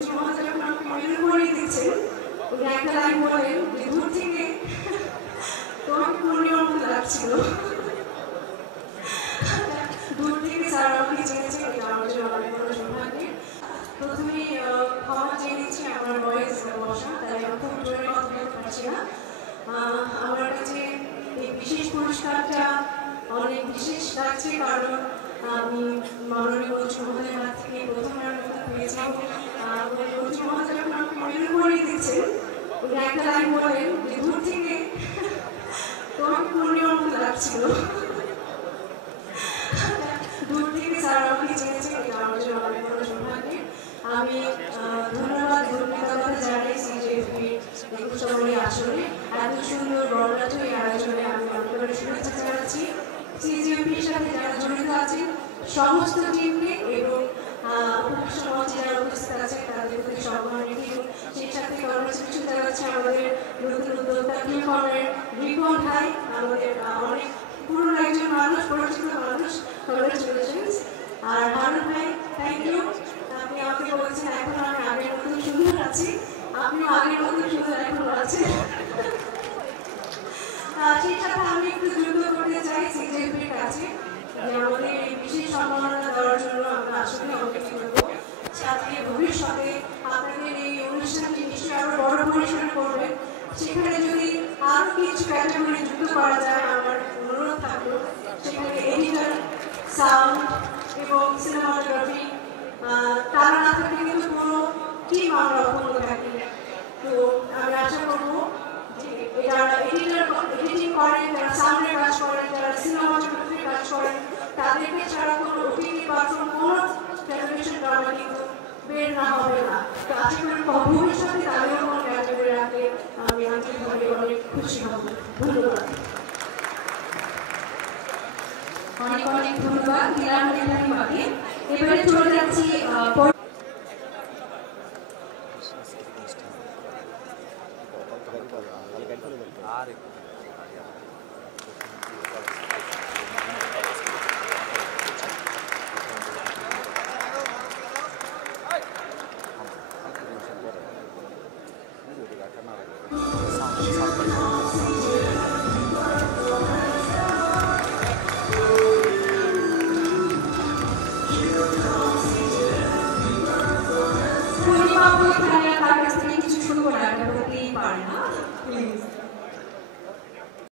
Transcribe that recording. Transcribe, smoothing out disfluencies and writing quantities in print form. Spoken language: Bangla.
একটা লাইন বলেন যে দূর থেকে তোমাকে পূর্ণিমার মতো লাগছিল। দূর থেকে স্যার আমাকে চেয়েছে, এটা আমার জন্য অনেক বড় সৌভাগ্যের। প্রথমেই ক্ষমা চেয়ে নিচ্ছি, আমার ভয়েস বসা, তাই আমি খুব জোরে কথা বলতে পারছি না। আমার কাছে এই বিশেষ পুরস্কারটা অনেক বিশেষ লাগছে, কারণ আমি মাননীয় মন্ত্রী মহোদয়ের হাত থেকে প্রথমবার মতো পেয়েছি। মন্ত্রী মহোদয় যখন আমাকে মনে করিয়ে দিচ্ছেন, একটা লাইন বলেন যে দূর থেকে তোমাকে পূর্ণিমার মতো লাগছিল। দূর থেকে স্যার আমাকে চেয়েছে, এটা আমার জন্য অনেক বড় সৌভাগ্যের। আমি ধন্যবাদ কৃতজ্ঞতা জানাই সিজেএফপির 21 নম্বর আসরে এত সুন্দর বর্ণাঢ্য এই আয়োজনে আমি অনেক অনেক শুভেচ্ছা জানাচ্ছি সিজেএফপির সাথে যারা জড়িত আছেন সমস্ত টিমকে, এবং সমাজে যারা উপস্থিত আছেন তাদের প্রতি সম্মান রেখে, সেই সাথে কর্মসূচি জানাচ্ছে আমাদের নতুন উদ্যোক্তা টিমফর্মের রিপন ভাই, আমাদের অনেক পুরনো একজন মানুষ, পরিচিত মানুষ। কংগ্রেচুলেশনস। আর হারুন ভাই, থ্যাংক ইউ। আপনি আমাকে বলেছেন এখন আমি আগের মতন সুন্দর আছি, আপনিও আগের মতন সুন্দর এখনো আছেন। সেই সাথে আমি একটু যুক্ত করতে চাই সিজেএফপির কাছে যে আমাদের এই বিশেষ সম্মাননা দেওয়ার জন্য আমরা আসলে অনেক কৃতজ্ঞ। সাথে ভবিষ্যতে আপনাদের এই অনুষ্ঠানটি নিশ্চয়ই আরো বড় পরিসরে করবেন, সেখানে যদি আরো কিছু ক্যাটাগরি যুক্ত করা যায় আমার অনুরোধ থাকলো। সেখানে এডিটর, সাউন্ড এবং সিনেমাটোগ্রাফি, তারা না থাকলে কিন্তু কোনো টিম আমরা অক্ষুণ্ণ থাকি। তো আমি আশা করবো যে যারা এডিটিং করেন, যারা সাউন্ডের কাজ করেন, যারা সিনেমাটোগ্রাফির কাজ করেন, তাদেরকে ছাড়া কোনো ওটিটি প্ল্যাটফর্ম, কোনো টেলিভিশন ড্রামা কিন্তু বের না হবে না। তো আশা করি ভবিষ্যতে তাদেরও কোনো ক্যাটাগরি রাখলে আমি আন্তরিকভাবে অনেক খুশি হব। ধন্যবাদ। অনেক অনেক ধন্যবাদ। এবারে চলে যাচ্ছি